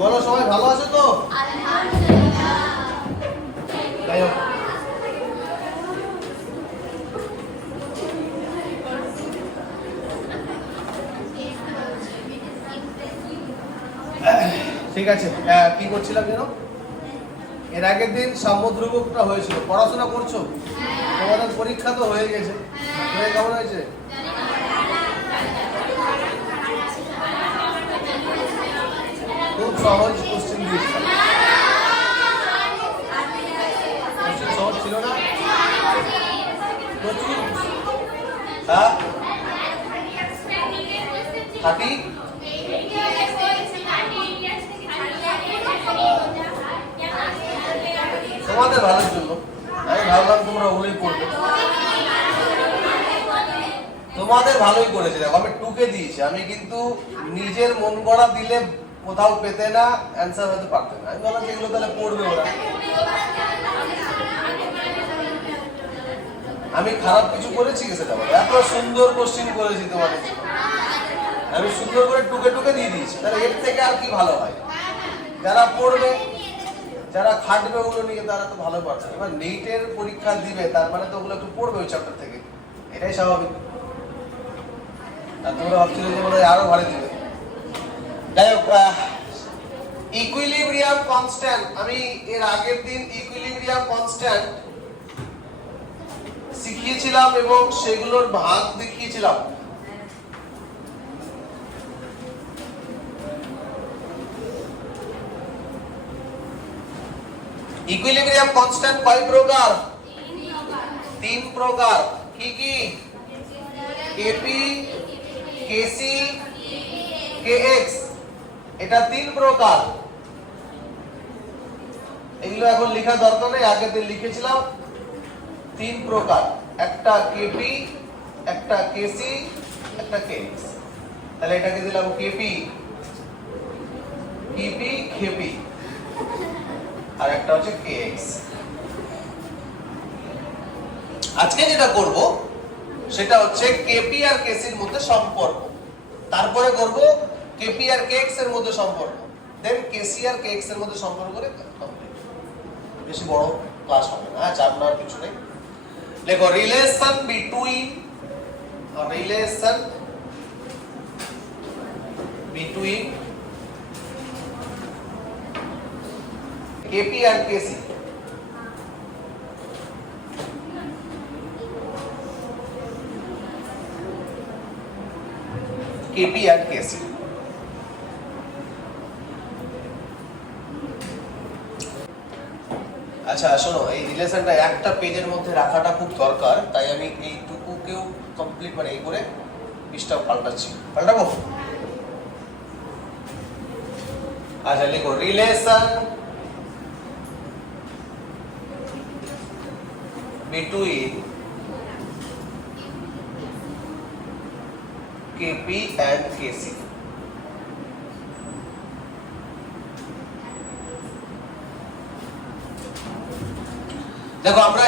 বলো সবাই ভালো আছো তো? আলহামদুলিল্লাহ। যাই হোক, ঠিক আছে। কি করছিলাম যেন? এর আগের দিন সামুদ্রিকটা হয়েছিল, পড়াশোনা করছো? তোমাদের পরীক্ষা তো হয়ে গেছে, কেমন হয়েছে? খুব সহজ কোশ্চেন দিয়েছিলাম। কোশ্চেন সহজ ছিল না? প্রচুর। হ্যাঁ, 30 তোমাদের ভালোর জন্য। আমি ভাবলাম তোমরা ওগুলোই পড়বে, তোমাদের ভালোই করেছে। দেখো আমি টুকে দিয়েছি, আমি কিন্তু নিজের মন গড়া দিলে কোথাও পেতে না, অ্যান্সার হতে পারতে না। আমি বললাম যেগুলো তাহলে পড়বে ওরা। আমি খারাপ কিছু করেছি কি সেটা বলো? এত সুন্দর কোশ্চেন করেছি তোমাদের জন্য, আমি সুন্দর করে টুকে টুকে দিয়ে দিয়েছি। তাহলে এর থেকে আর কি ভালো হয়? যারা পড়বে, যারা খাটবে ওগুলো নিয়ে, তারা তো ভালো পারছে। এবার নিটের পরীক্ষা দিবে, তার মানে তো ওগুলো একটু পড়বে ওই চ্যাপ্টার থেকে, এটাই স্বাভাবিক। আর তোমরা ভাবছিলে যে বলে আরো ভালো দিবে। যাই হোক, ইকুইলিব্রিয়াম কনস্ট্যান্ট, আমি এর আগের দিন ইকুইলিব্রিয়াম কনস্ট্যান্ট শিখিয়েছিলাম এবং সেগুলোর ভাগ দেখিয়েছিলাম। ইকুইলিব্রিয়াম কনস্ট্যান্ট কয় প্রকার? 3 প্রকার। কি কি? কেপি, কেসি, কেএক্স, এটা 3 প্রকার। এগুলো এখন লেখার দরকার নেই, আগের দিন লিখেছিলাম। 3 প্রকার, একটা কেপি, একটা কেসি, একটা কেএক্স। তাহলে এটাকে দিলাম কেপি, কিপি, খেপি, আর একটা হচ্ছে কেএক্স। আজকে যেটা করব সেটা হচ্ছে কেপি আর কেসির মধ্যে সম্পর্ক, তারপরে করব কেপি আর কেএক্স এর মধ্যে সম্পর্ক, দেন কেসি আর কেএক্স এর মধ্যে সম্পর্ক করে কমপ্লিট। বেশি বড় ক্লাস হবে না, চাপ নেওয়ার কিছু নেই। দেখো, রিলেশন বিটুইন কেপি আর কেসি। কেপি আর কেসি, আচ্ছা শোনো, এই রিলেশনটা একটা পেজের মধ্যে রাখাটা খুব দরকার, তাই আমি এইটুকুকেও কমপ্লিট মানে এই করে পৃষ্ঠা পাল্টাচ্ছি। পাল্টাবো? আচ্ছা লিখো, relation between KP and KC. দেখো, আমরা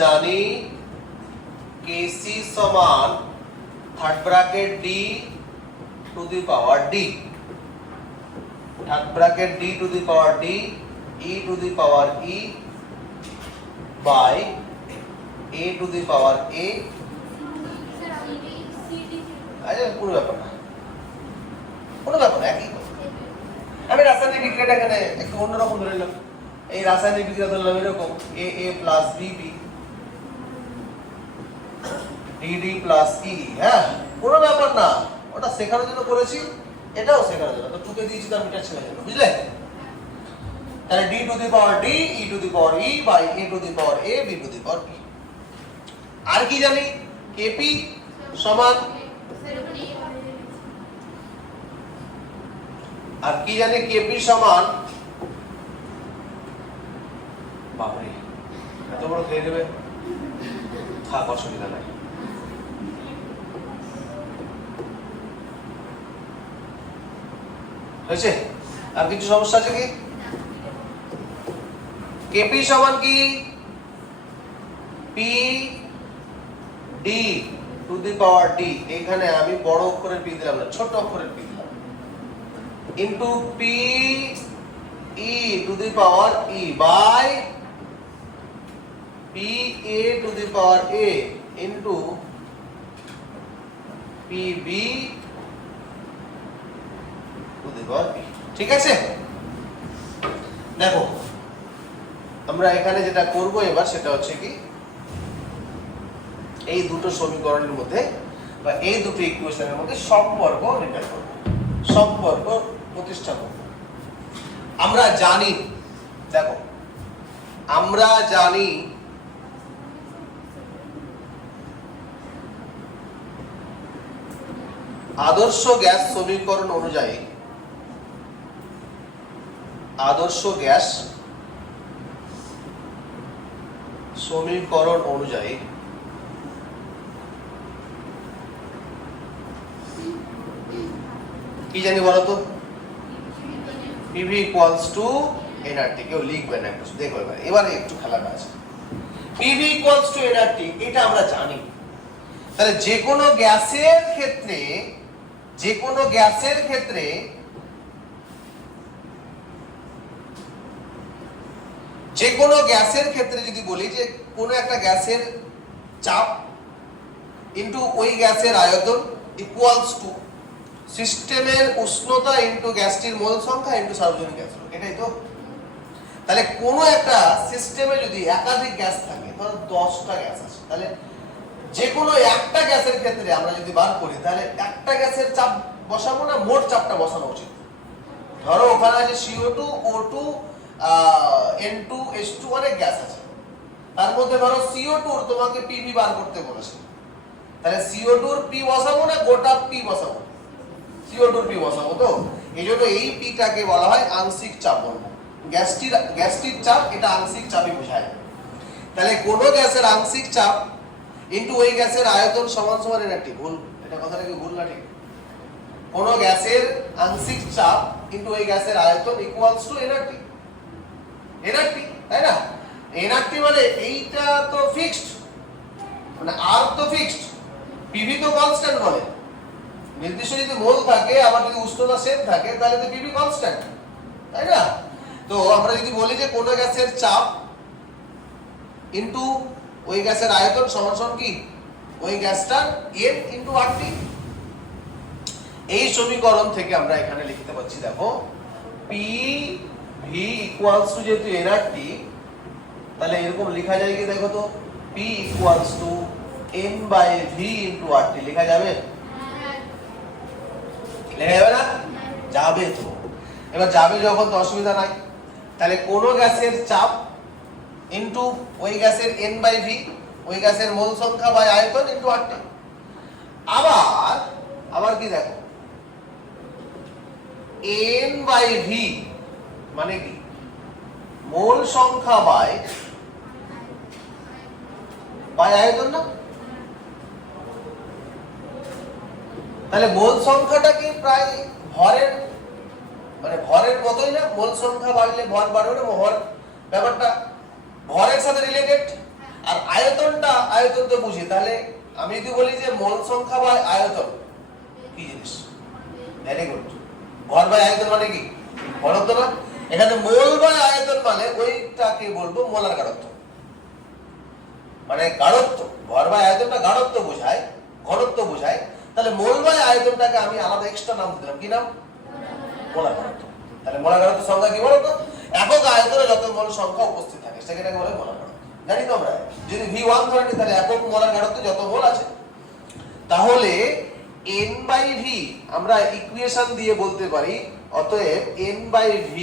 জানি কেসি সমান third bracket D to the power D, third bracket D to the power D, E to the power E by A to the power A. আচ্ছা, কোনো ব্যাপার না, একই কথা। আমি রাসায়নিক বিক্রিয়াটা এখানে একটু অন্যরকম ধরে নিলাম। এই রাসায়নিক বিক্রিয়া ধরলাম এরকম, A A plus B B, D D plus E. হ্যাঁ, কোনো ব্যাপার না, ওটা শেখানোর জন্য করেছি, এটাও শেখানোর জন্য। তো টুকে দিয়েছি, তার মিটার ছেড়ে যাবে, বুঝলে? তাহলে D to the power D, E to the power E by A to the power A, B to the power B. আর কি জানি? কেপি সমান, আর কি জানি? কেপি সমান, বাপরে এত বড় খেয়ে দেবে, থাক, অসুবিধা নাই। হয়েছে? আর কিছু সমস্যা আছে কি? কেপি সমান কি? P D to the power D, এখানে আমি বড় অক্ষরের পি দিলাম না, ছোট অক্ষরের পি দিলাম, into P E to the power E by P A to the power A into P B to the power B. ঠিক আছে, দেখো আমরা এখানে যেটা করব এবার সেটা হচ্ছে কি, এই দুটো সমীকরণের মধ্যে বা এই দুটো ইকুয়েশনের মধ্যে সম্পর্ক নির্ণয় করব, সম্পর্ক প্রতিষ্ঠা করব। আমরা জানি, দেখো আমরা জানি আদর্শ গ্যাস সমীকরণ অনুযায়ী, আদর্শ গ্যাস সমীকরণ অনুযায়ী কি জানি বলতো, পিভি ইকুয়ালস টু এনআরটি। কেউ লিখবে না, একটু দেখো এবারে একটু খেলাটা আছে। পিভি ইকুয়ালস টু এনআরটি এটা আমরা জানি। তাহলে যে কোনো গ্যাসের ক্ষেত্রে, যে কোনো গ্যাসের ক্ষেত্রে যে কোনো গ্যাসের ক্ষেত্রে যদি বলি যে কোনো একটা গ্যাসের চাপ ইনটু ওই গ্যাসের আয়তন ইকুয়ালস টু সিস্টেমের উষ্ণতা ইনটু গ্যাসটির মোল সংখ্যা ইনটু সার্বজনীন গ্যাস, এটাই তো। তাহলে কোনো একটা সিস্টেমে যদি একাধিক গ্যাস থাকে, ধরো 10টা গ্যাস আছে, তাহলে যে কোনো একটা গ্যাসের ক্ষেত্রে আমরা যদি বার করি তাহলে একটা গ্যাসের চাপ বসাবো না মোট চাপটা বসানো উচিত। ধরো ওখানে আছে CO2 O2 N2 H2 অনেক গ্যাস আছে, তার মধ্যে ধরো CO2 তোমাকে পিভি বার করতে বলেছে, তাহলে CO2 এর পি বসাবো না গোটা পি বসাবো? CO2 এর পি বসাবো। তো এইজন্য এই পিটাকে বলা হয় আংশিক চাপ বলবো। গ্যাসটির চাপ এটা আংশিক চাপই বোঝায়। তাহলে কোন গ্যাসের আংশিক চাপ ইনটু ওই গ্যাসের আয়তন সমান সমান এনআরটি। ভুল, এটা কথাটা কি ভুল না ঠিক? কোন গ্যাসের আংশিক চাপ ইনটু ওই গ্যাসের আয়তন ইকুয়ালস টু এনআরটি। এনআরটি, তাই না? এনআরটি মানে এইটা তো ফিক্সড, মানে আর তো ফিক্সড, পিভি তো কনস্ট্যান্ট বলে। নির্দিষ্ট যদি মোল থাকে আবার যদি উষ্ণতা সেম থাকে তাহলে তো পিভি কনস্ট্যান্ট, তাই না? তো আমরা যদি বলি যে কোন গ্যাসের চাপ ইনটু ওই গ্যাসের আয়তন সমান সমান কি ওই গ্যাসটার এন ইনটু আরটি, এই সমীকরণ থেকে আমরা এখানে লিখতে পাচ্ছি, দেখো পি ভি ইকুয়ালস টু যেহেতু এনআরটি, তাহলে এরকম লেখা যায় কি, দেখো তো P equals to N by V into RT লেখা যাবে? লেখা যাবে না? যাবে তো। এবার যাবে যখন তো অসুবিধা নাই। তাহলে কোন গ্যাসের চাপ ইনটু ওই গ্যাসের এন বাই ভি, ওই গ্যাসের মোল সংখ্যা বাই আয়তন ইনটু আরটি। আবার কি দেখো, এন বাই ভি মানে কি মোল সংখ্যা বাই আয়তন না? তাহলে মোল সংখ্যাটা কি প্রায় ভরের, মানে ভরের মতোই না? মোল সংখ্যা বাড়লে ভর বাড়বে না? ভর ব্যাপারটা ভরের সাথে রিলেটেড। আর আয়তনটা, আয়তন তো বুঝি। তাহলে আমি যদি বলি যে মোল সংখ্যা বাই আয়তন কি জিনিস, ভেরি গুড। ভর বাই আয়তন মানে কি ঘনত্ব না? এখানে মোল বাই আয়তন মানে ওইটাকে বলবো মোলার গাঢ়ত্ব, মানে গাঢ়ত্ব। ভর বাই আয়তনটা গাঢ়ত্ব বোঝায়, ঘনত্ব বোঝায়। তাহলে মোল বাই আয়তনটাকে আমি আলাদা এক্সট্রা নাম দিলাম, কি নাম? মোলার গাঢ়ত্ব। তাহলে মোলার গাঢ়ত্ব সংখ্যা কি বলতো? একক আয়তনে যত মোল সংখ্যা উপস্থিত থাকে সেটাকে বলে মোলার গাঢ়ত্ব। জানি তো আমরা, যদি V1 ধরে নিই তাহলে একক মোলার গাঢ়ত্ব যত মোল আছে। তাহলে n বাই v আমরা ইকুয়েশন দিয়ে বলতে পারি, অতএব n বাই v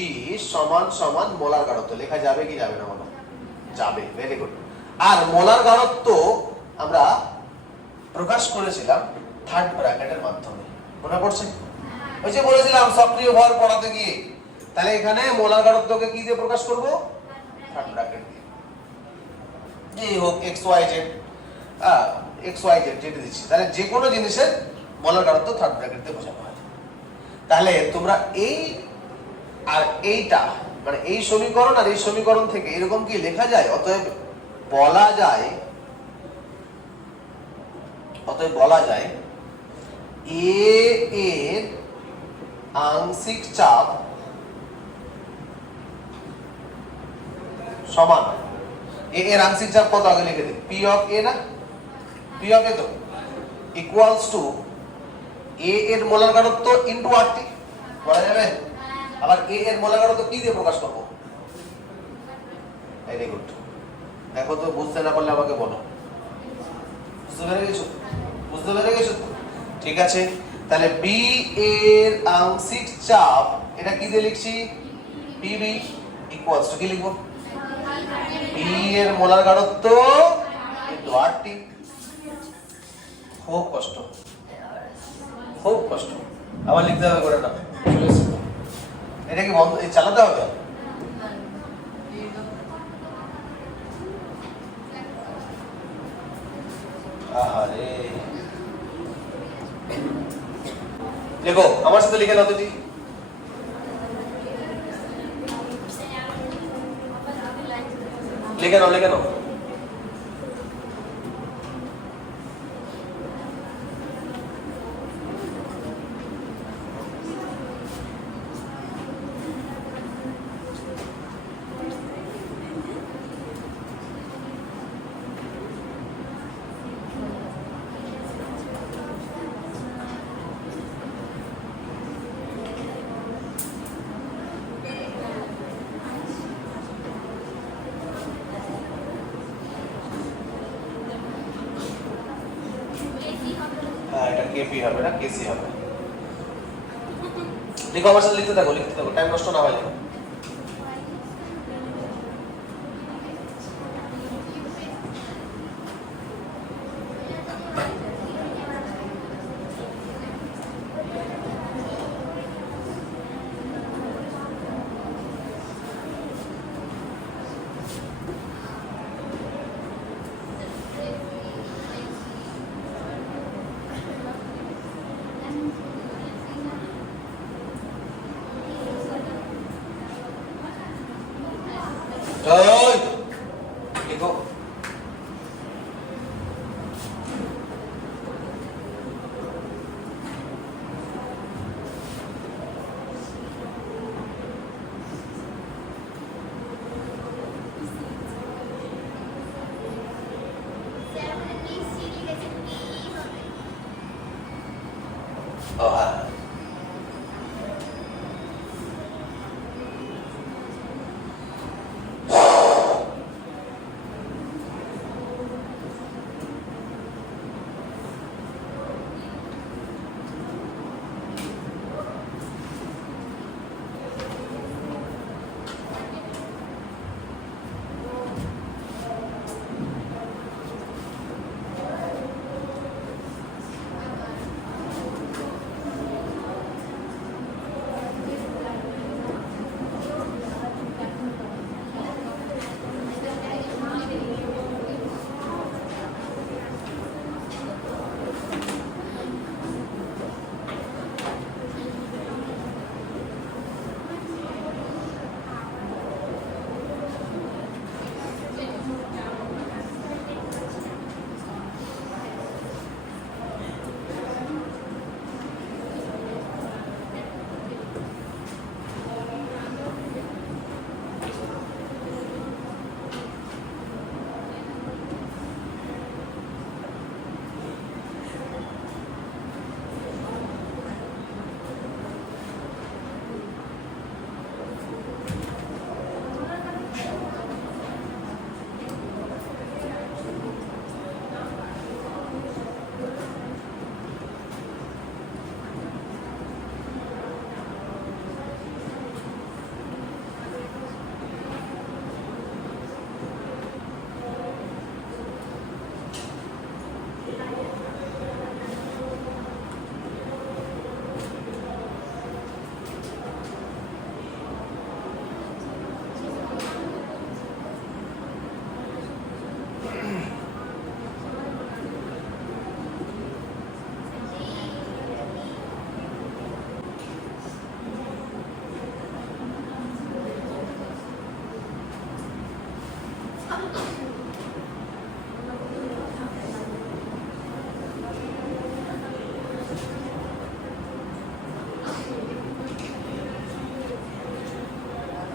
সমান সমান মোলার গাঢ়ত্ব। লেখা যাবে কি যাবে না বলো? যাবে, ভেরি গুড। আর মোলার গাঢ়ত্ব আমরা প্রকাশ করেছিলাম থার্ড ব্র্যাকেটের মাধ্যমে, মনে পড়ছে? ওই যে বলেছিলাম সক্রিয় ভর পড়াতে গিয়ে। তাহলে এখানে মোলার গাঢ়ত্বকে কি দিয়ে প্রকাশ করব? থার্ড ব্র্যাকেট দিয়ে। এই হোক x y z, x y z যেটা দিচ্ছি, তাহলে যে কোনো জিনিসের মোলার গাঢ়ত্ব থার্ড ব্র্যাকেট দিয়ে বোঝানো হয়। তাহলে তোমরা এই আর এইটা, মানে এই সমীকরণ আর এই সমীকরণ থেকে এরকম কি লেখা যায়? অতএব বলা যায় অতএব বলা যায় এ এর আংশিক চাপ সমান এ এর আংশিক চাপ কত আগে লিখে দিই পি অফ এ না পি অফ এ তো ইকুয়ালস টু এ এর মোলার গাঢ়ত্ব ইনটু আরটি বলা যাবে আবার এ এর মোলার গাঢ়ত্ব কি দিয়ে প্রকাশ করব ভেরি গুড দেখো তো বুঝতে না পারলে আমাকে বলো বুঝতে পেরে গেছো ঠিক আছে তাহলে বি এর আংশিক চাপ এটা কি দিয়ে লিখছি পিবি ইকুয়ালস টু কি লিখবো বি এর মোলার গাঢ়ত্ব ইনটু আরটি খুব কষ্ট আবার লিখতে হবে করে না এটা কি বন্ধ চালাতে হবে আরে দেখো আমার সাথে লিখে নাও দিদি লিখে নাও এটা কেপি হবে না কেসি হবে লিখো আমার সাথে লিখতে থাকো টাইম নষ্ট না হয়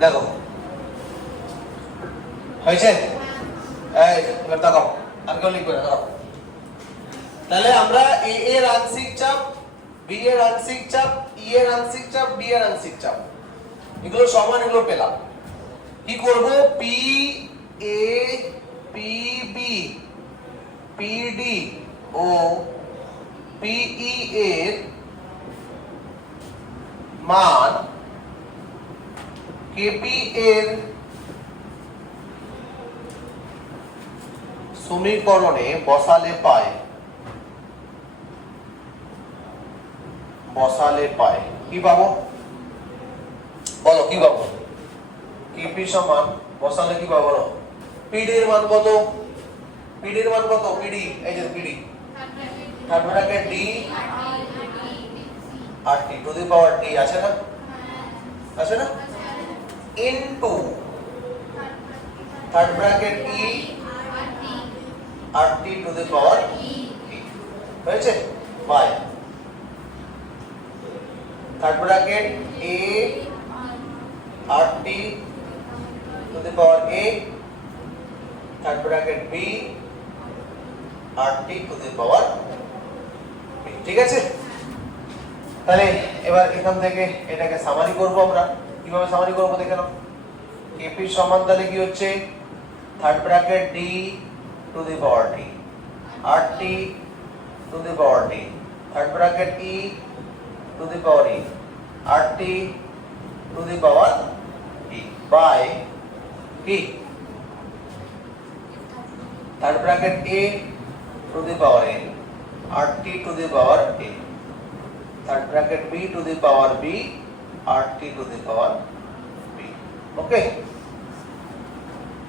দেখো হয়েছে? এই এবার তাকাও, আর কেউ লিখবে না, তাকাও। তাহলে আমরা এ এর আংশিক চাপ, বি এর আংশিক চাপ, ই এর আংশিক চাপ, ডি এর আংশিক চাপ এগুলো সমান, এগুলো পেলাম। কি করব? P A, P B, P D ও পি ই এর মান কেপি এর সমীকরণে বসালে পায়, কি পাবো? বলো কি পাবো? কেপি সমান বসালে কি পাবো? বলো। পিডি এর মান কত? পিডি এর মান কত? পিডি, এই যে PD, third bracket D R T to the power D আছে না? আছে না? Into third bracket E R T to the power E, হয়েছে? By third bracket A R T to the power A, third bracket B R T to the power B. ঠিক আছে? তাহলে এবার এখান থেকে এটাকে সামারি করব আমরা। কিভাবে সামারি করব দেখে নাও। কেপি সমান তাহলে কি হচ্ছে? Third bracket D to the power T R T to the power T, third bracket E to the power E R T to the power E by কি? Third bracket A to the power A R T to the power A, third bracket B to the power B R T to the power B. Okay,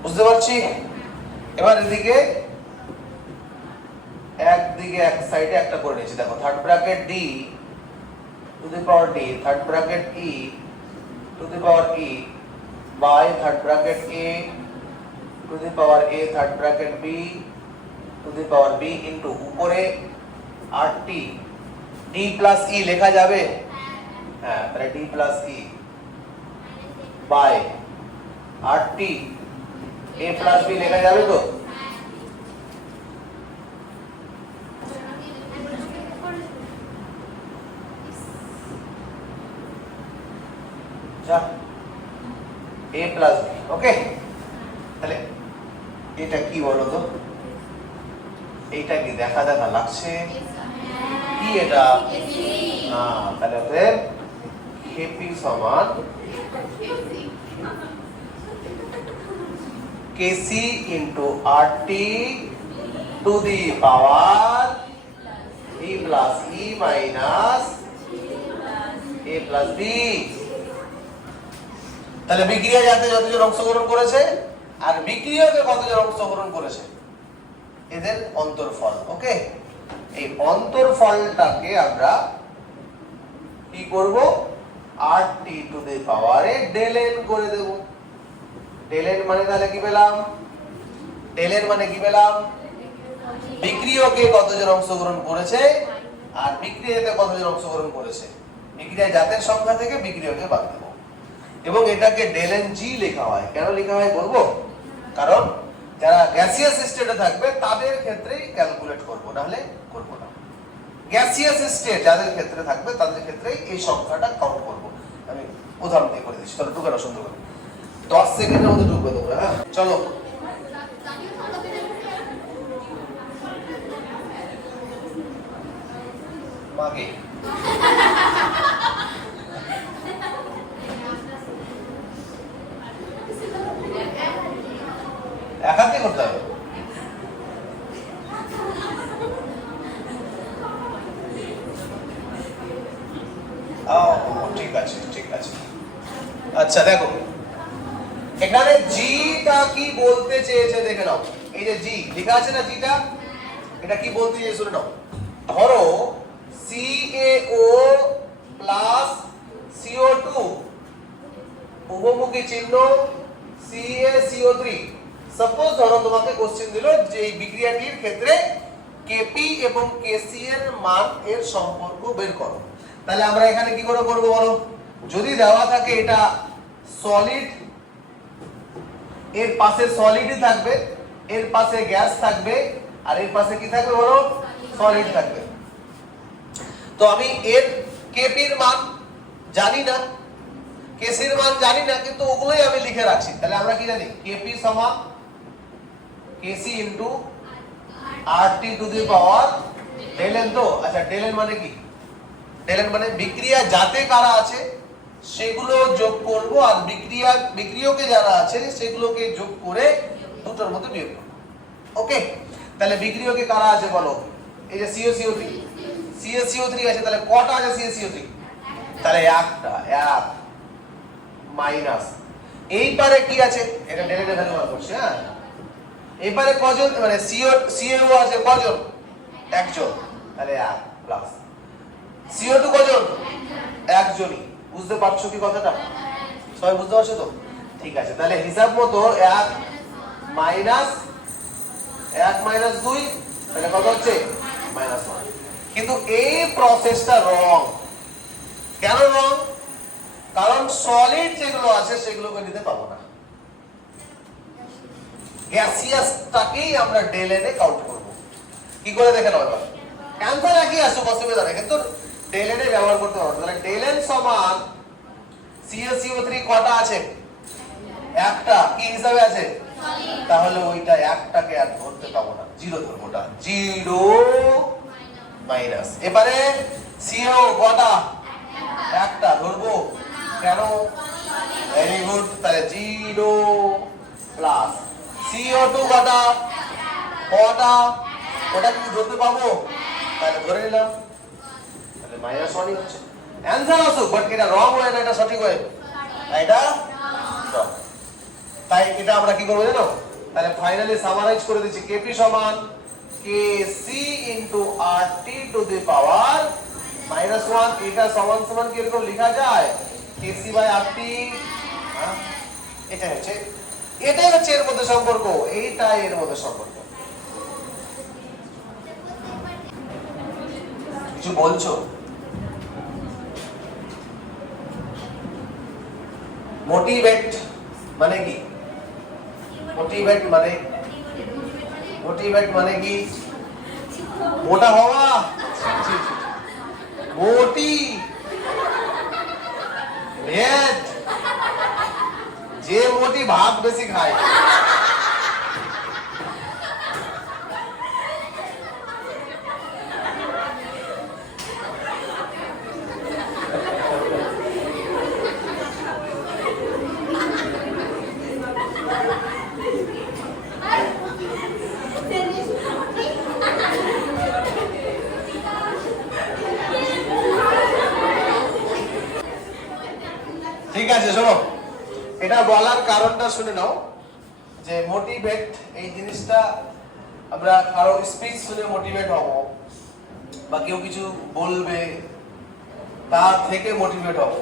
বুঝতে পারছি? এবার এদিকে একদিকে এক সাইডে একটা করে নিয়েছি। দেখো third bracket D to the power D, third bracket E to the power E by third bracket A to the power A, third bracket B to the power B into উপরে আর টি, D plus ই লেখা যাবে? হ্যাঁ, তাহলে D plus E by R T A plus B লেখা যাবে তো? এ plus B. ওকে, তাহলে এটা কি বলো তো? এইটা কি দেখা দেখা লাগছে? কি এটা? তাহলে ওদের কেপি সমান KC into R T to the power B plus E minus A plus B. তাহলে বিক্রিয়া যাতে যতজন অংশগ্রহণ করেছে আর বিক্রিয়কে কতজন অংশগ্রহণ করেছে এদের অন্তরফল। ওকে, এই অন্তরফলটাকে আমরা কি করব? আর টি টু দি পাওয়ারে ডেল এন করে দেব। ডেল এন মানে তাহলে কি পেলাম? ডেল এন মানে কি পেলাম? বিক্রিয়কে কতজন অংশগ্রহণ করেছে আর বিক্রিয়াতে কতজন অংশগ্রহণ করেছে, বিক্রিয়া জাতের সংখ্যা থেকে বিক্রিয়কে বাদ দেব। এবং এটাকে ডেল এন জি লেখা হয়। কেন লেখা হয় বলবো? কারণ যারা গ্যাসিয়াস স্টেটে থাকবে তাদের ক্ষেত্রেই ক্যালকুলেট করব, নাহলে করব না। গ্যাসিয়াস স্টেট যাদের ক্ষেত্রে থাকবে তাদের ক্ষেত্রেই এই সংখ্যাটা কাউন্ট করব। আমি উদাহরণ দিয়ে করে দিচ্ছি। তাহলে ঢুকে না, সুন্দর করে 10 সেকেন্ডের মধ্যে ঢুকবে তোমরা। হ্যাঁ, চলো। মাগে একাতে করতে হবে। ঠিক আছে, ঠিক আছে। আচ্ছা দেখো এখানে জিটা কি বলতে চেয়েছে দেখে নাও। এই যে জি লেখা আছে না, জিটা এটা কি বলতে চেয়েছে শুনে নাও। ধরো CaO প্লাস CO2 উভমুখী চিহ্ন CaCO3। সাপোজ ধরো তোমাকে কোশ্চেন দিল যে এই বিক্রিয়াটির ক্ষেত্রে Kp এবং Kc এর মান এর সম্পর্ক বের করো। তাহলে আমরা এখানে কি করে করব বলো? যদি দেওয়া থাকে এটা সলিড, এর পাশে সলিডই থাকবে, এর পাশে গ্যাস থাকবে, আর এর পাশে কি থাকবে বলো, সলিড থাকবে। তো আমি এর কেপির মান জানি না, কেসির মান জানি না, কিন্তু ওগুলোই আমি লিখে রাখছি। তাহলে আমরা কি জানি, কেপি সমান KC into RT to the power del N. তো আচ্ছা, ডেল এন মানে কি? ডেল এন মানে বিক্রিয়া যাতে কারা আছে সেগুলো যোগ করব, আর বিক্রিয়কে যারা আছে সেগুলোকে যোগ করে দুটোর মধ্যে বিয়োগ করব। ওকে, তাহলে বিক্রিয়কে কারা আছে বলো, এই যে CaCO3, CaCO3 আছে, তাহলে কটা আছে CaCO3? তাহলে একটা, এক মাইনাস এইবারে কি আছে, এটা ডেল এর ভ্যালু বার করছি। হ্যাঁ, এবারে কজন, মানে CaO আছে কজন, একজন, তাহলে এক প্লাস CO2 কজন, একজনই। বুঝতে পারছো কি কথাটা? সবাই বুঝতে পারছো তো? ঠিক আছে, তাহলে হিসাব মতো 1 মাইনাস 2, তাহলে কত হচ্ছে -1। কিন্তু এই প্রসেসটা রং। কেন রং? কারণ সলিড যেগুলো আছে সেগুলোকে নিতে পাবো না, গ্যাসিয়াসটাকেই আমরা ডেল এনে কাউন্ট করব। কি করে দেখে নাও এবার, অ্যান্সার একই আসছে, অসুবিধা নেই, কিন্তু ডেল এনে ব্যবহার করতে পারবো। তাহলে ডেল এন সমান CaCO3 কটা আছে, একটা, কি হিসাবে আছে, তাহলে ওইটা একটাকে আর ধরতে পাবো না, জিরো ধরবো, ওটা জিরো মাইনাস। এবারে CO কটা, একটা ধরবো, কেন, ভেরি গুড, তাহলে জিরো প্লাস CO2 কটা, ওটা কি ধরতে পাবো, তাহলে ধরে নিলাম, তাহলে -1 হচ্ছে অ্যান্সার আসুক, বাট এটা রং হয় না, এটা সঠিক হয়, এটা রং। তাই এটা আমরা কি করবো জানো, তাহলে ফাইনালি সামারাইজ করে দিচ্ছি, কেপি সমান KC into RT to the পাওয়ার -1। এটা সমান সমান কি এরকম লেখা যায়, কেসি বাই আরটি। এটাই হচ্ছে এর মধ্যে সম্পর্ক, এইটাই এর মধ্যে সম্পর্ক। কিছু বলছো? মোটিভেট মানে কি, মোটিভেট মানে কি, মোটা হওয়া, মোটি ভেট, যে মোটি ভাত বেশি খায়। ঠিক আছে, শোনো, এটা বলার কারণটা শুনে নাও, যে মোটিভেট এই জিনিসটা আমরা কারো স্পিচ শুনে মোটিভেট হব, বা কেউ কিছু বলবে তার থেকে মোটিভেট হব,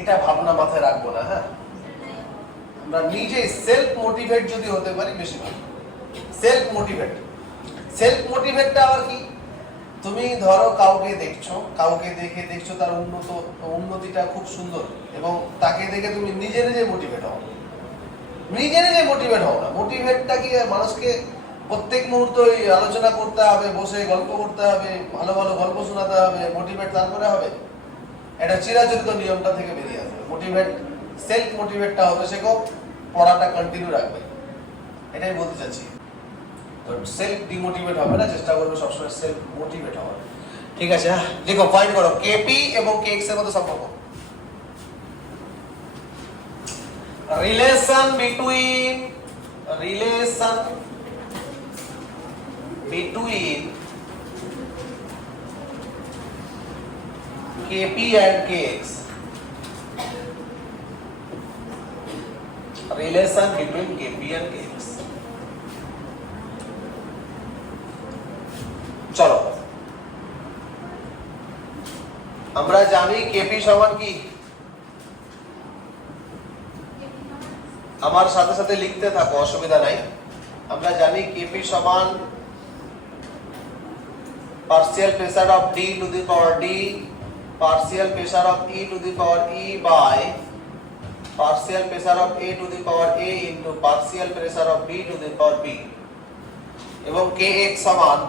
এটা ভাবনা মাথায় রাখবো না। হ্যাঁ, আমরা নিজে সেলফ মোটিভেট যদি হতে পারি বেশি ভালো। সেলফ মোটিভেটটা আবার কি, তুমি ধরো কাউকে দেখছো তার উন্নতিটা খুব সুন্দর, এবং তাকে দেখে তুমি নিজে মোটিভেট হও না। মোটিভেটটা কি, মানুষকে প্রত্যেক মুহূর্তে আলোচনা করতে হবে, বসে গল্প করতে হবে, ভালো ভালো গল্প শোনাতে হবে, মোটিভেট তারপরে হবে, এটা চিরাচরিত নিয়মটা থেকে বেরিয়ে আসবে। মোটিভেট, সেলফ মোটিভেটটা হবে শেখো, পড়াটা কন্টিনিউ রাখবে, এটাই বলতে চাচ্ছি। তো সেলফ ডিমোটিভেট হবে না, চেষ্টা করবে সবসময় সেলফ মোটিভেট হওয়ার। ঠিক আছে, দেখো ফাইন্ড করো কেপি এবং কেএক্স এর মধ্যে সম্পর্ক। Relation between KP and kx, relation between kp and kx। চলো, আমরা জানি কেপি সমান কি, আমার সাথে সাথে লিখতে থাকো, অসুবিধা নাই। আমরা জানি কেপি সমান partial pressure of D to the power D, partial pressure of E to the power E by partial pressure of A to the power A into partial pressure of B to the power B এবং kx সমান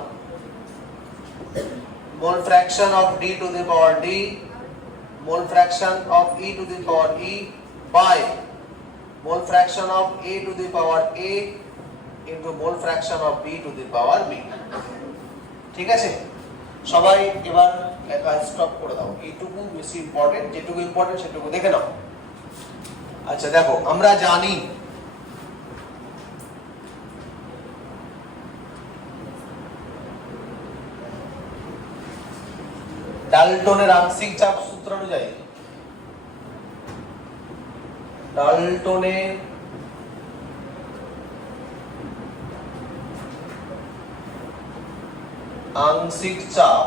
mole fraction of D to the power D mole fraction of E to the power E by mole fraction of A to the power A into mole fraction of B to the power B ঠিক আছে সবাই এবার লেখা stop করে দাও এইটুকু বেশি important যেটুকু ইম্পর্টেন্ট সেটুকু দেখে নাও আচ্ছা দেখো আমরা জানি ডাল্টনের আংশিক চাপ সূত্র অনুযায়ী ডাল্টনের আংশিক চাপ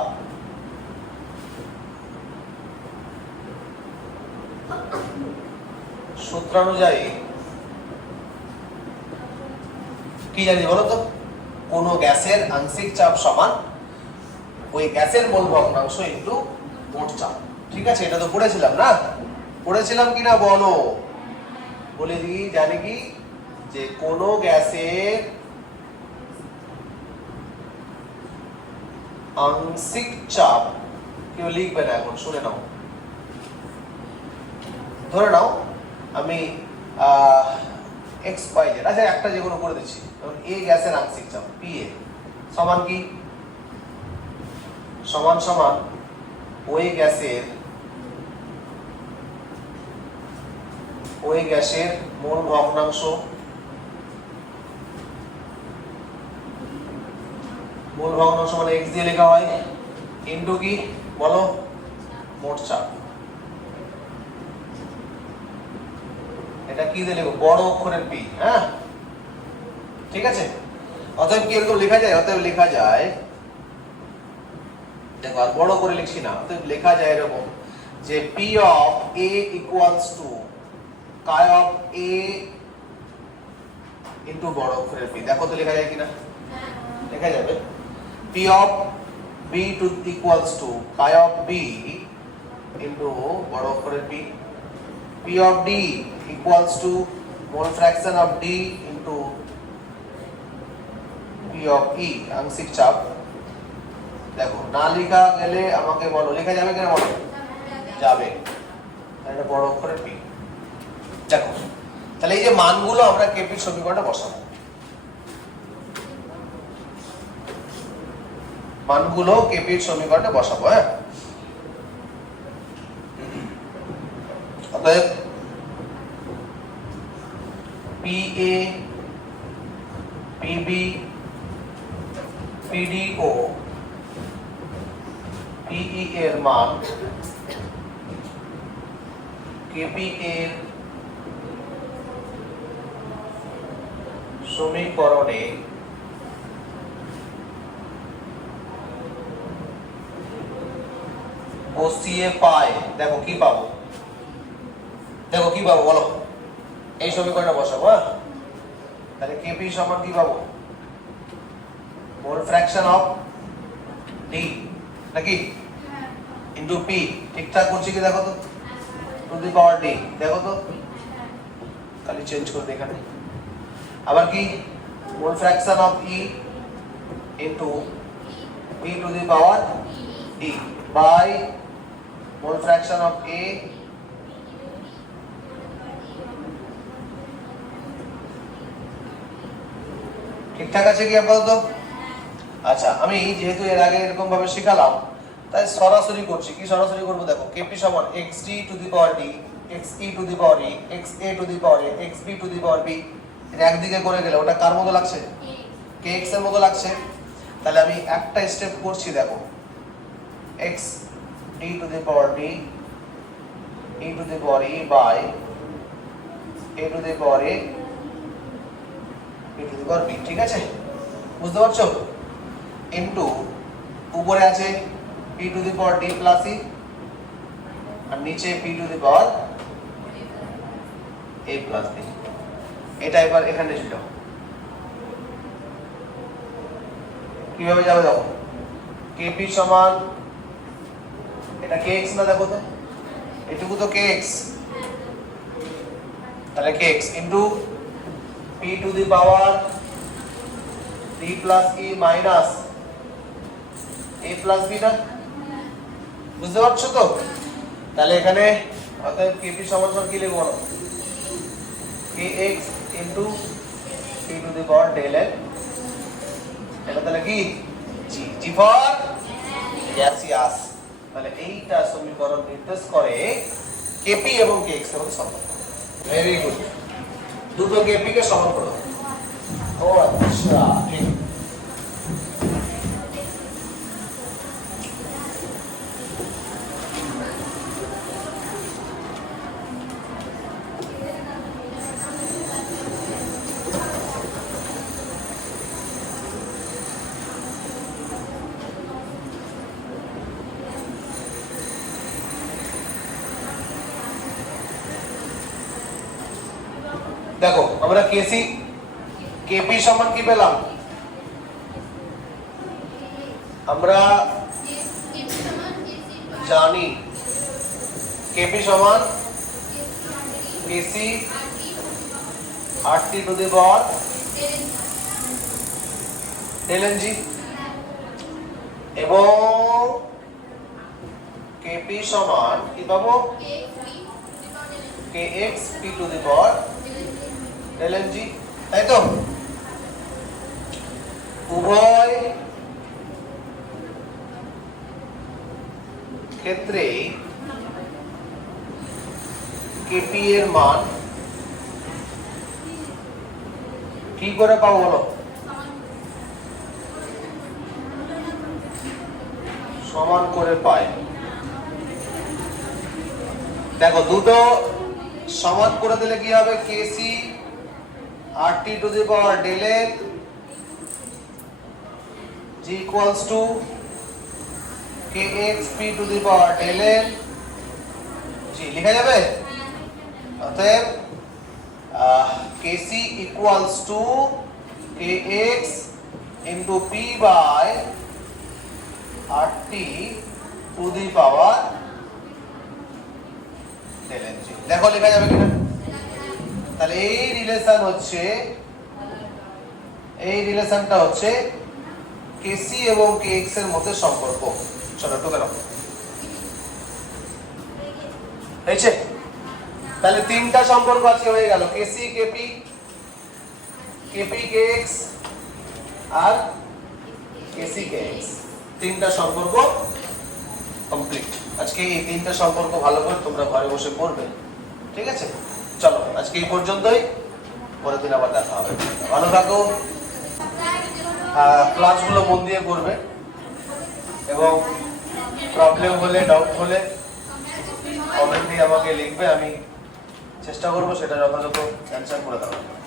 সূত্র অনুযায়ী কি জানি বলো তো কোন গ্যাসের আংশিক চাপ সমান ওই গ্যাসের মোল ভগ্নাংশ ইনটু মোট চাপ ঠিক আছে এটা তো পড়েছিলাম না পড়েছিলাম কিনা বলো বলে দিই জানি কি যে কোন গ্যাসের আংশিক চাপ কেউ লিখবে না এখন শুনে নাও ধরে নাও আমি এক্স পাই জেড আচ্ছা একটা যে কোনো করে দিচ্ছি এ গ্যাসের আংশিক চাপ পি এ সমান কি সমান সমান ওই গ্যাসের মোল ভগ্নাংশ মানে এক্স দিয়ে লেখা হয় ইনটু কি বলো মোট চাপ এটা কি দিয়ে লিখবো বড় অক্ষরের পি হ্যাঁ ঠিক আছে অতএব কি এরকম লেখা যায় অতএব লেখা যায় দেখো আর বড় করে লিখছি না অতএব লেখা যায় এরকম যে P of A equals to chi of A into বড় অক্ষরের পি দেখো তো লেখা যায় কিনা লেখা যাবে P of B to equals to chi of B into বড় অক্ষরের P P of D equals to mole fraction of D into P of E আংশিক চাপ দেখো না লেখা গেলে আমাকে বলো লেখা যাবে কিনা বলো যাবে এটা বড় অক্ষরে P দেখো তাহলে এই যে মানগুলো আমরা কেপির সমীকরণে বসাবো মানগুলো কেপির সমীকরণে বসাবো হ্যাঁ অতএব PA PB PDO PE এর মান KP এর সমীকরণে বসিয়ে পাই দেখো কি পাবো বলো এই সমীকরণে বসাবো হ্যাঁ তাহলে কেপি সমান কি পাবো মোল ফ্র্যাকশন অফ ডি নাকি ইনটু পি ঠিকঠাক করছি কি দেখো তো টু দি পাওয়ার ডি দেখো তো খালি চেঞ্জ করে এখানে আবার কি mole fraction of E into P to the power D by mole fraction of A ঠিকঠাক আছে কি আপাতত আচ্ছা আমি যেহেতু এর আগে এরকম ভাবে শিখালাম তাই সরাসরি করছি কি সরাসরি করব দেখো কেপি সমান xd two the power d xe two the power e xa two the power a xb two the power b এর একদিকে করে গেলে ওটা কার মতো লাগছে kx এর মতো লাগছে তাহলে আমি একটা স্টেপ করছি দেখো x d to the power d e to the power e by a to the power a to the power b ঠিক আছে বুঝতে পারছো ইনটু উপরে আছে p to the power d plus e আর নিচে p to the power a plus b এটা এবার এখানে ছিল কিভাবে যাবে দেখো kp সমান এটা kx না দেখো তো এটুকু তো kx তাহলে kx into p to the power d plus e minus a plus b না, বুঝতে পারছো তো? তাহলে এখানে অতএব kp সমান সমান কি লিখবো না, kx into p to the power del n, এটা তাহলে কি g, g ফর গ্যাসিয়াস। তাহলে এইটা সমীকরণ নির্দেশ করে kp এবং kx এর মধ্যে সম্পর্ক। ভেরি গুড, দুটো kp কে সমান করো। ও আচ্ছা, ঠিক। দেখো আমরা কেসি কেপি সমান কি পেলাম, আমরা জানি কেপি সমান কেসি RT two the power ln g এবং কেপি সমান কি পাবো, kx p to the power ln g, তাই তো? উভয় ক্ষেত্রে kp এর মান কি করে পাবো বলো, সমান করে পাই। দেখো দুটো সমান করে দিলে কি হবে, kc RT to the power del n g equals to kx p to the power del n g লিখা যাবে। অতএব kc equals to kx into p by RT to the power del n g, দেখো লেখা যাবে কিনা। তাহলে এই রিলেশনটা হচ্ছে kc এবং kx এর মধ্যে সম্পর্ক। চলো টুকে নাও, হয়েছে? তাহলে তিনটা সম্পর্ক আজকে হয়ে গেল, kc kp, kp kx আর kc kx, তিনটা সম্পর্ক কমপ্লিট। আজকে এই তিনটা সম্পর্ক ভালো করে তোমরা ঘরে বসে পড়বে, ঠিক আছে? চলো আজকে এই পর্যন্তই, পরের দিন আবার দেখা হবে। ভালো থাকো, ক্লাসগুলো মন দিয়ে করবে এবং প্রবলেম হলে, ডাউট হলে কমেন্ট দিয়ে আমাকে লিখবে, আমি চেষ্টা করবো সেটা যথাযথ অ্যান্সার করে দেওয়ার।